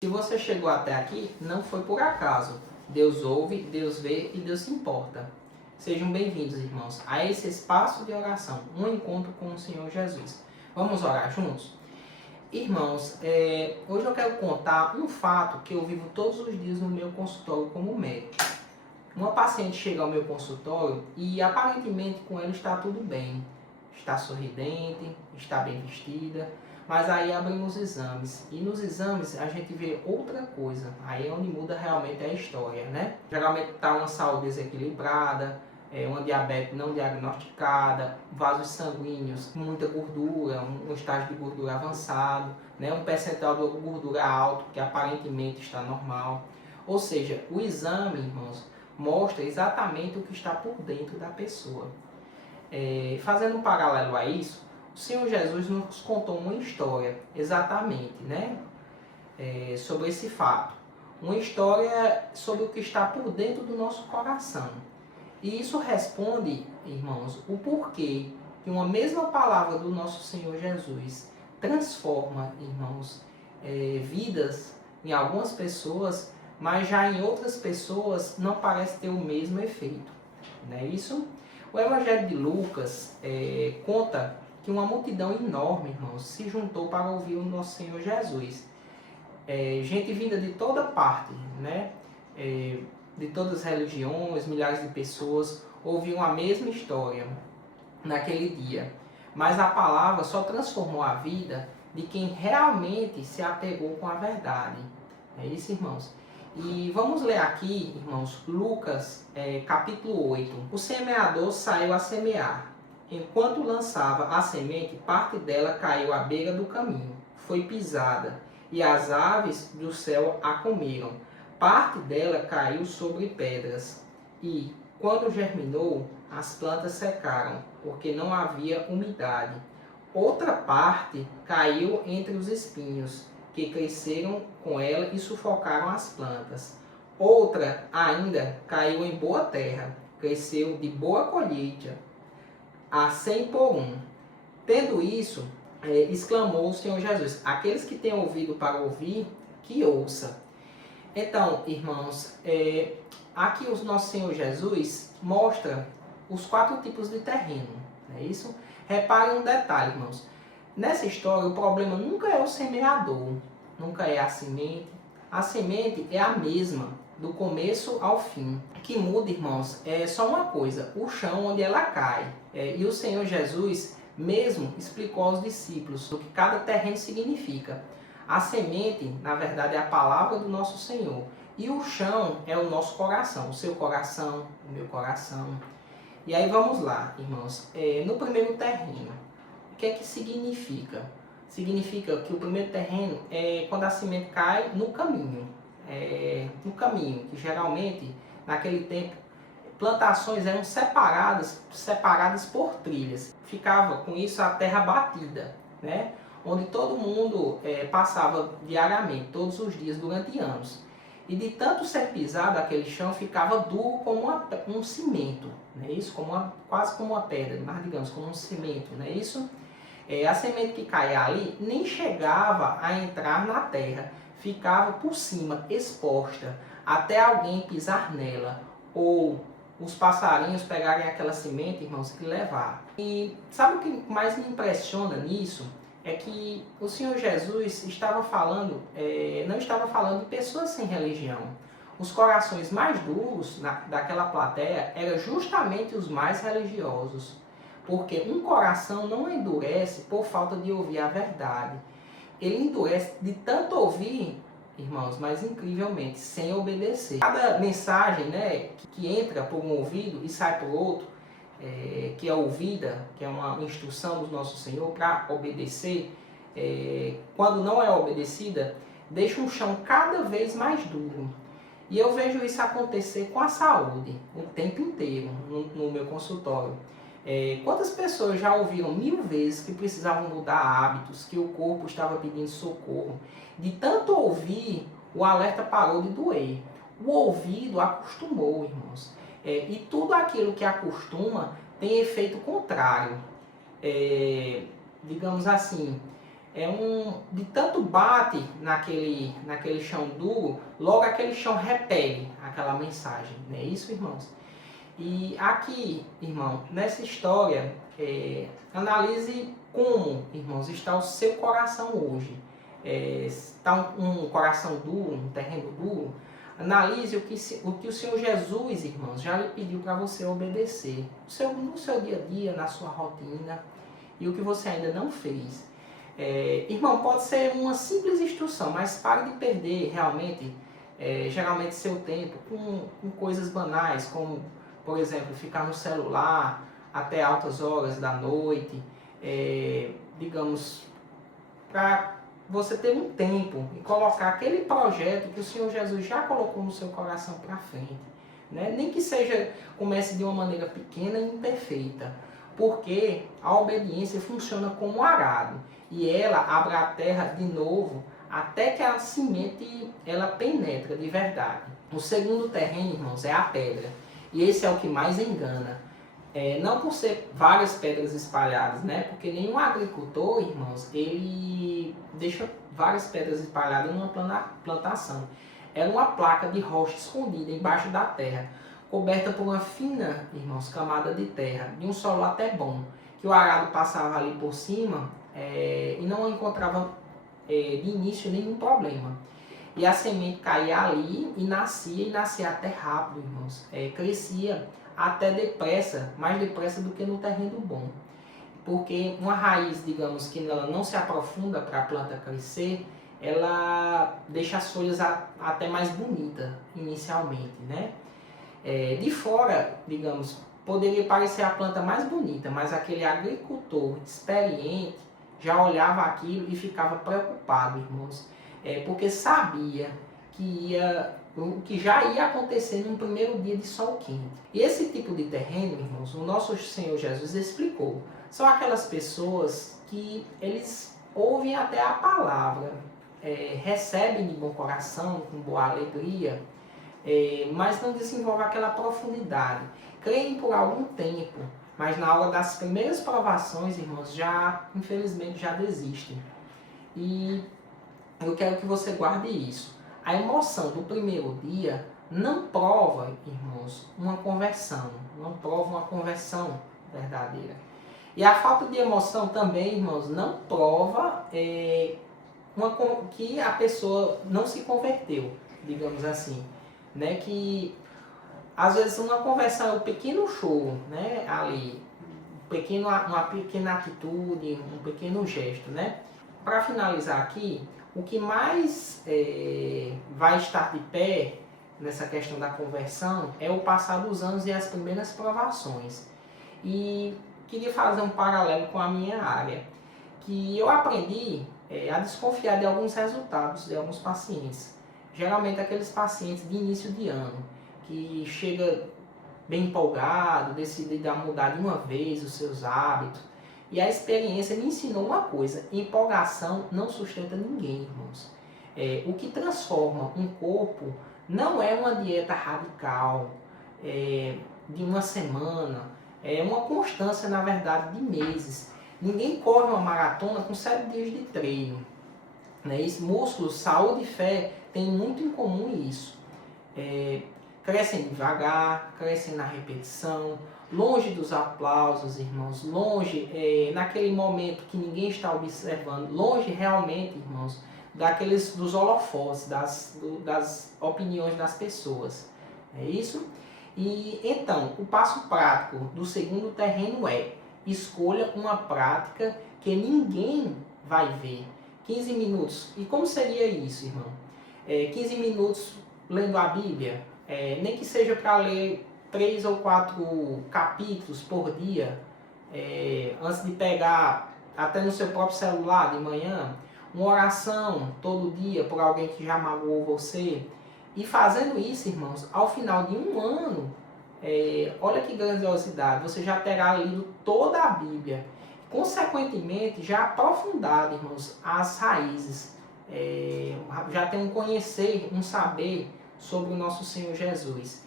Se você chegou até aqui, não foi por acaso. Deus ouve, Deus vê e Deus se importa. Sejam bem-vindos, irmãos, a esse espaço de oração, um encontro com o Senhor Jesus. Vamos orar juntos? Irmãos, hoje eu quero contar um fato que eu vivo todos os dias no meu consultório como médico. Uma paciente chega ao meu consultório e aparentemente com ela está tudo bem. Está sorridente, está bem vestida, mas aí abrimos os exames. E nos exames a gente vê outra coisa. Aí é onde muda realmente a história, né? Geralmente está uma saúde desequilibrada, uma diabetes não diagnosticada, vasos sanguíneos com muita gordura, um estágio de gordura avançado, né? Um percentual de gordura alto que aparentemente está normal. Ou seja, o exame, irmãos, mostra exatamente o que está por dentro da pessoa. Fazendo um paralelo a isso, o Senhor Jesus nos contou uma história, exatamente, né? Sobre esse fato. Uma história sobre o que está por dentro do nosso coração. E isso responde, irmãos, o porquê que uma mesma palavra do nosso Senhor Jesus transforma, irmãos, vidas em algumas pessoas, mas já em outras pessoas não parece ter o mesmo efeito. Não é isso? O Evangelho de Lucas conta que uma multidão enorme, irmãos, se juntou para ouvir o nosso Senhor Jesus. Gente vinda de toda parte, né? De todas as religiões, milhares de pessoas ouviam a mesma história naquele dia. Mas a palavra só transformou a vida de quem realmente se apegou com a verdade. É isso, irmãos? E vamos ler aqui, irmãos, Lucas, capítulo 8. O semeador saiu a semear. Enquanto lançava a semente, parte dela caiu à beira do caminho. Foi pisada, e as aves do céu a comeram. Parte dela caiu sobre pedras, e, quando germinou, as plantas secaram, porque não havia umidade. Outra parte caiu entre os espinhos, que cresceram com ela e sufocaram as plantas. Outra ainda caiu em boa terra, cresceu de boa colheita, a 100 por um. Tendo isso, exclamou o Senhor Jesus: aqueles que têm ouvido para ouvir, que ouça. Então, irmãos, aqui o nosso Senhor Jesus mostra os 4 tipos de terreno, não é isso? Reparem um detalhe, irmãos. Nessa história, o problema nunca é o semeador, nunca é a semente. A semente é a mesma, do começo ao fim. O que muda, irmãos, é só uma coisa: o chão onde ela cai. E o Senhor Jesus mesmo explicou aos discípulos o que cada terreno significa. A semente, na verdade, é a palavra do nosso Senhor. E o chão é o nosso coração, o seu coração, o meu coração. E aí vamos lá, irmãos. No primeiro terreno, o que é que significa? Significa que o primeiro terreno é quando a semente cai no caminho. No caminho, que geralmente, naquele tempo, plantações eram separadas por trilhas. Ficava com isso a terra batida, né? Onde todo mundo passava diariamente, todos os dias, durante anos. E de tanto ser pisado, aquele chão ficava duro como um cimento, não é isso? Quase como uma pedra, mas digamos como um cimento, não é isso? A semente que caía ali nem chegava a entrar na terra, ficava por cima, exposta, até alguém pisar nela, ou os passarinhos pegarem aquela semente, irmãos, e levar. E sabe o que mais me impressiona nisso? É que o Senhor Jesus estava falando, não estava falando de pessoas sem religião. Os corações mais duros daquela plateia eram justamente os mais religiosos. Porque um coração não endurece por falta de ouvir a verdade. Ele endurece de tanto ouvir, irmãos, mas incrivelmente, sem obedecer. Cada mensagem, né, que entra por um ouvido e sai por outro, que é ouvida, que é uma instrução do nosso Senhor para obedecer, quando não é obedecida, deixa um chão cada vez mais duro. E eu vejo isso acontecer com a saúde, o tempo inteiro, no meu consultório. Quantas pessoas já ouviram 1000 vezes que precisavam mudar hábitos, que o corpo estava pedindo socorro? De tanto ouvir, o alerta parou de doer. O ouvido acostumou, irmãos. E tudo aquilo que acostuma tem efeito contrário. Digamos assim, de tanto bate naquele chão duro, logo aquele chão repele aquela mensagem, não é isso, irmãos? E aqui, irmão, nessa história, analise como, irmãos, está o seu coração hoje. Está um coração duro, um terreno duro. Analise o que o Senhor Jesus, irmãos, já lhe pediu para você obedecer. No seu dia a dia, na sua rotina, e o que você ainda não fez. Irmão, pode ser uma simples instrução, mas pare de perder realmente, geralmente, seu tempo com coisas banais, como, por exemplo, ficar no celular até altas horas da noite, digamos, para você ter um tempo e colocar aquele projeto que o Senhor Jesus já colocou no seu coração para frente. Né? Nem que comece de uma maneira pequena e imperfeita, porque a obediência funciona como um arado e ela abre a terra de novo até que a semente ela penetra de verdade. O segundo terreno, irmãos, é a pedra, e esse é o que mais engana. Não por ser várias pedras espalhadas, né? Porque nenhum agricultor, irmãos, ele deixa várias pedras espalhadas numa plantação. É uma placa de rocha escondida embaixo da terra, coberta por uma fina, irmãos, camada de terra, de um solo até bom, que o arado passava ali por cima e não encontrava de início nenhum problema. E a semente caía ali e nascia até rápido, irmãos. Crescia até depressa, mais depressa do que no terreno bom. Porque uma raiz, digamos, que ela não se aprofunda para a planta crescer, ela deixa as folhas até mais bonitas inicialmente, né? De fora, digamos, poderia parecer a planta mais bonita, mas aquele agricultor experiente já olhava aquilo e ficava preocupado, irmãos, porque sabia o que já ia acontecer no primeiro dia de sol quente. E esse tipo de terreno, irmãos, o nosso Senhor Jesus explicou. São aquelas pessoas que eles ouvem até a palavra, recebem de bom coração, com boa alegria, mas não desenvolvem aquela profundidade. Creem por algum tempo, mas na hora das primeiras provações, irmãos, infelizmente já desistem. E eu quero que você guarde isso. A emoção do primeiro dia não prova, irmãos, uma conversão. Não prova uma conversão verdadeira. E a falta de emoção também, irmãos, não prova que a pessoa não se converteu, digamos assim. Né? Que às vezes uma conversão é um pequeno show, né? Ali, uma pequena atitude, um pequeno gesto, né? Para finalizar aqui, o que mais vai estar de pé nessa questão da conversão é o passar dos anos e as primeiras provações. E queria fazer um paralelo com a minha área, que eu aprendi a desconfiar de alguns resultados de alguns pacientes. Geralmente aqueles pacientes de início de ano, que chega bem empolgado, decidido a mudar de uma vez os seus hábitos. E a experiência me ensinou uma coisa: empolgação não sustenta ninguém, irmãos. O que transforma um corpo não é uma dieta radical de uma semana, é uma constância, na verdade, de meses. Ninguém corre uma maratona com 7 dias de treino. Né? Músculos, saúde e fé têm muito em comum isso. Crescem devagar, crescem na repetição, longe dos aplausos, irmãos, longe naquele momento que ninguém está observando, longe realmente, irmãos, dos holofotes, das opiniões das pessoas. É isso? E então, o passo prático do segundo terreno é: escolha uma prática que ninguém vai ver. 15 minutos. E como seria isso, irmão? 15 minutos lendo a Bíblia, nem que seja para ler 3 ou 4 capítulos por dia, antes de pegar até no seu próprio celular de manhã, uma oração todo dia por alguém que já magoou você. E fazendo isso, irmãos, ao final de um ano, olha que grandiosidade, você já terá lido toda a Bíblia. Consequentemente, já aprofundado, irmãos, as raízes, já tem um conhecer, um saber sobre o nosso Senhor Jesus.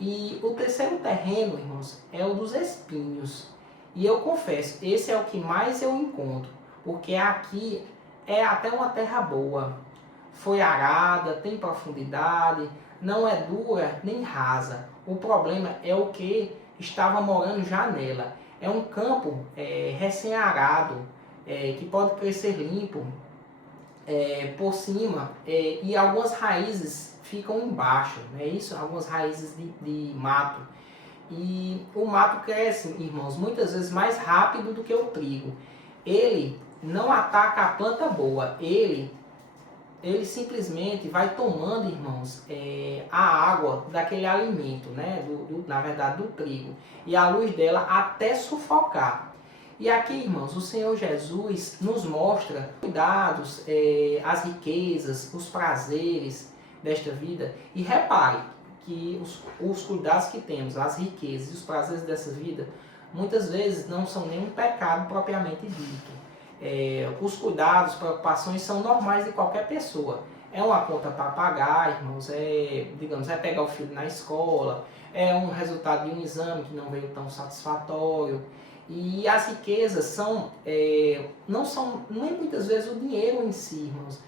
E o terceiro terreno, irmãos, é o dos espinhos. E eu confesso, esse é o que mais eu encontro. porque aqui é até uma terra boa. Foi arada, tem profundidade, não é dura nem rasa. O problema é o que estava morando já nela. É um campo recém-arado, que pode crescer limpo por cima, e algumas raízes ficam embaixo, não é isso? Algumas raízes de mato. E o mato cresce, irmãos, muitas vezes mais rápido do que o trigo. Ele não ataca a planta boa, ele simplesmente vai tomando, irmãos, a água daquele alimento, né? Na verdade, do trigo. E a luz dela até sufocar. E aqui, irmãos, o Senhor Jesus nos mostra cuidados, as riquezas, os prazeres desta vida. E repare que os cuidados que temos, as riquezas e os prazeres dessa vida, muitas vezes não são nenhum pecado propriamente dito. Os cuidados, preocupações são normais de qualquer pessoa. É uma conta para pagar, irmãos, digamos, é pegar o filho na escola, é um resultado de um exame que não veio tão satisfatório. E as riquezas não são nem muitas vezes o dinheiro em si, irmãos,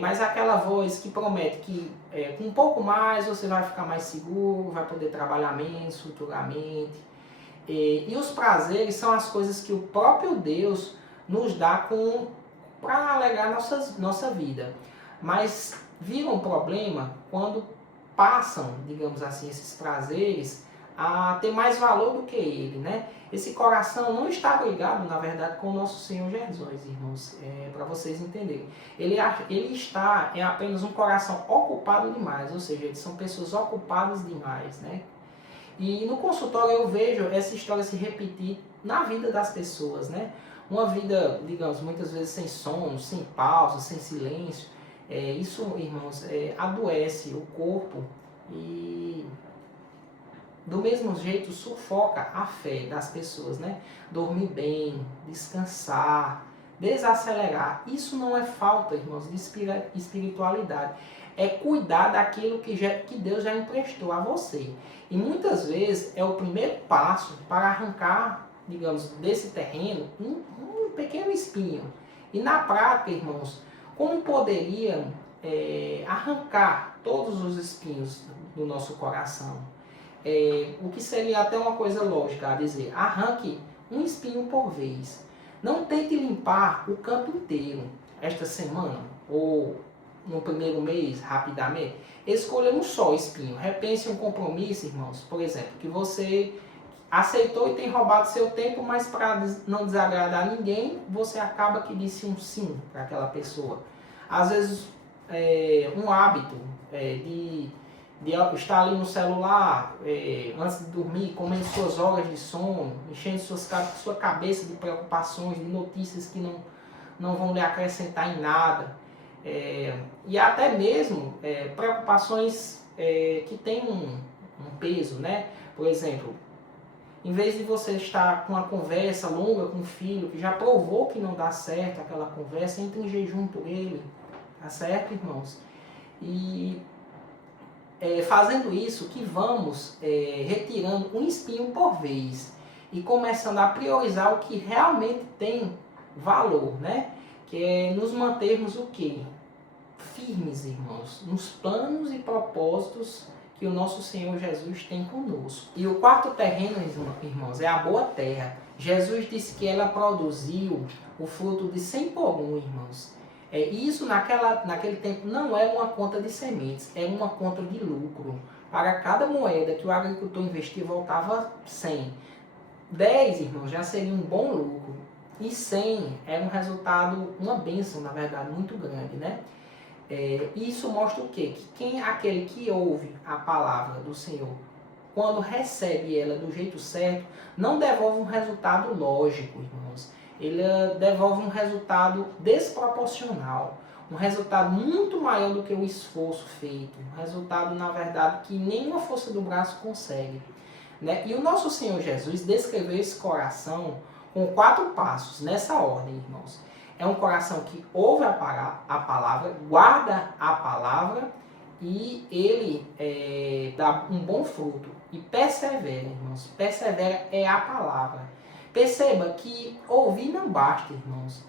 mas aquela voz que promete que com um pouco mais você vai ficar mais seguro, vai poder trabalhar menos futuramente. E os prazeres são as coisas que o próprio Deus nos dá para alegrar nossa vida. Mas vira um problema quando passam, digamos assim, esses prazeres a ter mais valor do que ele, né? Esse coração não está ligado, na verdade, com o nosso Senhor Jesus, irmãos, para vocês entenderem. Ele está apenas um coração ocupado demais, ou seja, eles são pessoas ocupadas demais, né? E no consultório eu vejo essa história se repetir na vida das pessoas, né? Uma vida, digamos, muitas vezes sem sono, sem pausa, sem silêncio. Isso, irmãos, adoece o corpo e do mesmo jeito sufoca a fé das pessoas, né? Dormir bem, descansar, desacelerar. Isso não é falta, irmãos, de espiritualidade. É cuidar daquilo que Deus já emprestou a você. E muitas vezes é o primeiro passo para arrancar, digamos, desse terreno um pequeno espinho. E na prática, irmãos, como poderiam arrancar todos os espinhos do nosso coração? O que seria até uma coisa lógica a dizer: arranque um espinho por vez. Não tente limpar o campo inteiro esta semana ou no primeiro mês, rapidamente. Escolha um só espinho. Repense um compromisso, irmãos, por exemplo, que você aceitou e tem roubado seu tempo, mas para não desagradar ninguém, você acaba que disse um sim para aquela pessoa. Às vezes, um hábito de estar ali no celular antes de dormir, comendo suas horas de sono, enchendo sua cabeça de preocupações, de notícias que não vão lhe acrescentar em nada. E até mesmo preocupações que têm um peso, né? Por exemplo, em vez de você estar com uma conversa longa com o filho, que já provou que não dá certo aquela conversa, entre em jejum por ele, tá certo, irmãos? E fazendo isso, que vamos retirando um espinho por vez e começando a priorizar o que realmente tem valor, né? Que é nos mantermos o quê? Firmes, irmãos, nos planos e propósitos que o nosso Senhor Jesus tem conosco. E o quarto terreno, irmãos, é a boa terra. Jesus disse que ela produziu o fruto de 100 por 1, irmãos. Isso naquele tempo não é uma conta de sementes, é uma conta de lucro. Para cada moeda que o agricultor investia, voltava 100. 10, irmãos, já seria um bom lucro. E 100 era um resultado, uma bênção, na verdade, muito grande, né? Isso mostra o quê? Que aquele que ouve a palavra do Senhor, quando recebe ela do jeito certo, não devolve um resultado lógico, irmãos. Ele devolve um resultado desproporcional, um resultado muito maior do que o esforço feito, um resultado, na verdade, que nenhuma força do braço consegue, né? E o nosso Senhor Jesus descreveu esse coração com 4 passos, nessa ordem, irmãos. É um coração que ouve a palavra, guarda a palavra e ele dá um bom fruto. E persevera, irmãos. Persevera é a palavra. Perceba que ouvir não basta, irmãos.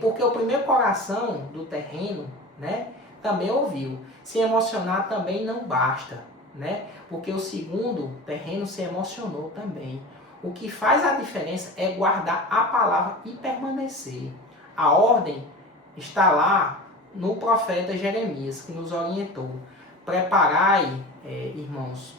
Porque o primeiro coração do terreno, né, também ouviu. Se emocionar também não basta, né? Porque o segundo terreno se emocionou também. O que faz a diferença é guardar a palavra e permanecer. A ordem está lá no profeta Jeremias, que nos orientou. Preparai, irmãos,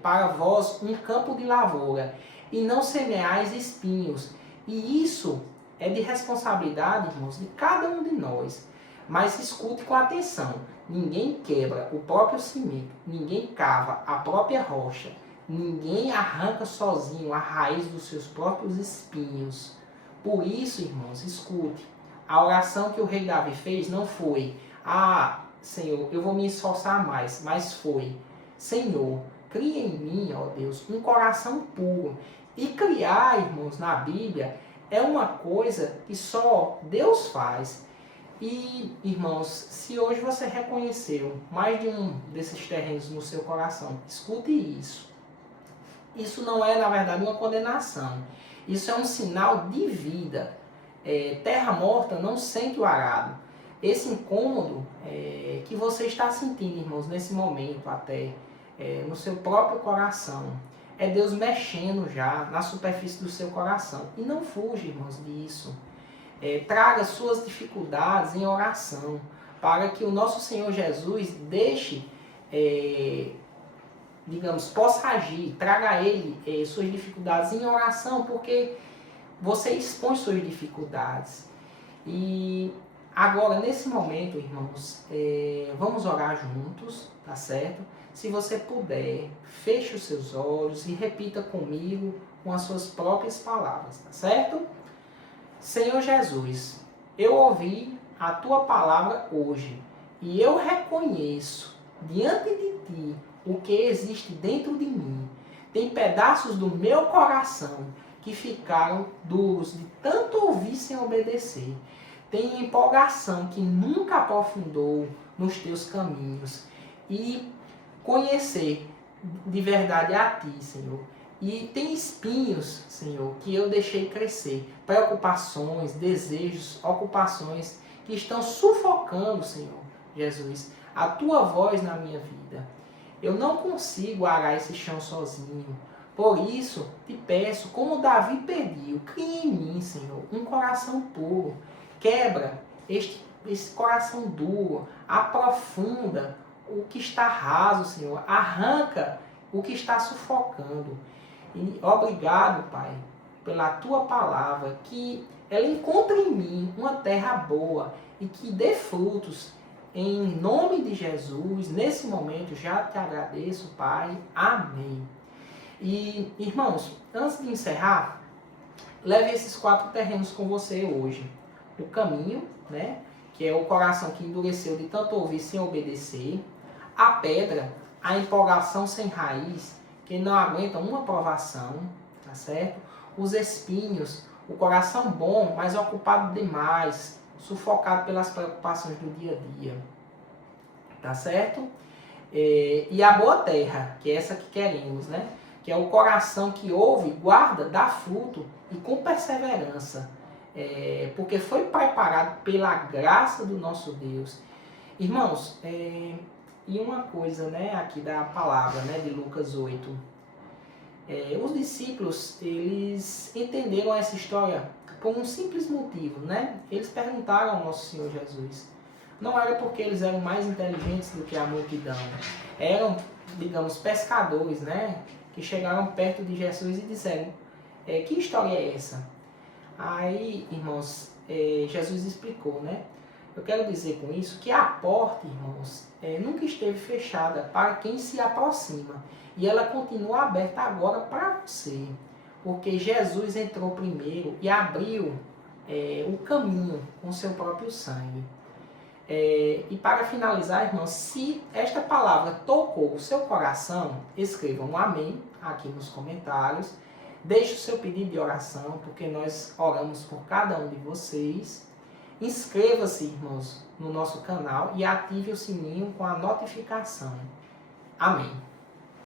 para vós um campo de lavoura, e não semeais espinhos. E isso é de responsabilidade, irmãos, de cada um de nós. Mas escute com atenção. Ninguém quebra o próprio cimento, ninguém cava a própria rocha, ninguém arranca sozinho a raiz dos seus próprios espinhos. Por isso, irmãos, escute. A oração que o rei Davi fez não foi: ah, Senhor, eu vou me esforçar mais, mas foi: Senhor, cria em mim, ó Deus, um coração puro. E criar, irmãos, na Bíblia é uma coisa que só Deus faz. E, irmãos, se hoje você reconheceu mais de um desses terrenos no seu coração, escute isso. Isso não é, na verdade, uma condenação. Isso é um sinal de vida. Terra morta não sente o arado. Esse incômodo que você está sentindo, irmãos, nesse momento até, no seu próprio coração, é Deus mexendo já na superfície do seu coração. E não fuja, irmãos, disso. Traga suas dificuldades em oração, para que o nosso Senhor Jesus deixe, possa agir. Traga a Ele suas dificuldades em oração, porque você expõe suas dificuldades. E agora, nesse momento, irmãos, vamos orar juntos, tá certo? Se você puder, feche os seus olhos e repita comigo com as suas próprias palavras, tá certo? Senhor Jesus, eu ouvi a Tua palavra hoje e eu reconheço diante de Ti o que existe dentro de mim. Tem pedaços do meu coração que ficaram duros de tanto ouvir sem obedecer. Tem empolgação que nunca aprofundou nos Teus caminhos e conhecer de verdade a Ti, Senhor. E tem espinhos, Senhor, que eu deixei crescer. Preocupações, desejos, ocupações que estão sufocando, Senhor Jesus, a Tua voz na minha vida. Eu não consigo arar esse chão sozinho. Por isso, te peço, como Davi pediu, cria em mim, Senhor, um coração puro. Quebra esse coração duro. Aprofunda o que está raso, Senhor. Arranca o que está sufocando. E obrigado, Pai, pela Tua palavra, que ela encontre em mim uma terra boa e que dê frutos. Em nome de Jesus, nesse momento já te agradeço, Pai. Amém. E, irmãos, antes de encerrar, leve esses 4 terrenos com você hoje. O caminho, né, que é o coração que endureceu de tanto ouvir sem obedecer. A pedra, a empolgação sem raiz, que não aguenta uma provação, tá certo? Os espinhos, o coração bom, mas ocupado demais, sufocado pelas preocupações do dia a dia, tá certo? E a boa terra, que é essa que queremos, né? Que é o coração que ouve, guarda, dá fruto e com perseverança, porque foi preparado pela graça do nosso Deus. Irmãos, e uma coisa, né, aqui da palavra, né, de Lucas 8. Os discípulos, eles entenderam essa história por um simples motivo, né? Eles perguntaram ao nosso Senhor Jesus. Não era porque eles eram mais inteligentes do que a multidão. Eram, digamos, pescadores, né? Que chegaram perto de Jesus e disseram, que história é essa? Aí, irmãos, Jesus explicou, né? Eu quero dizer com isso que a porta, irmãos, nunca esteve fechada para quem se aproxima. E ela continua aberta agora para você. Porque Jesus entrou primeiro e abriu o caminho com seu próprio sangue. E para finalizar, irmãos, se esta palavra tocou o seu coração, escreva um amém aqui nos comentários. Deixe o seu pedido de oração, porque nós oramos por cada um de vocês. Inscreva-se, irmãos, no nosso canal e ative o sininho com a notificação. Amém.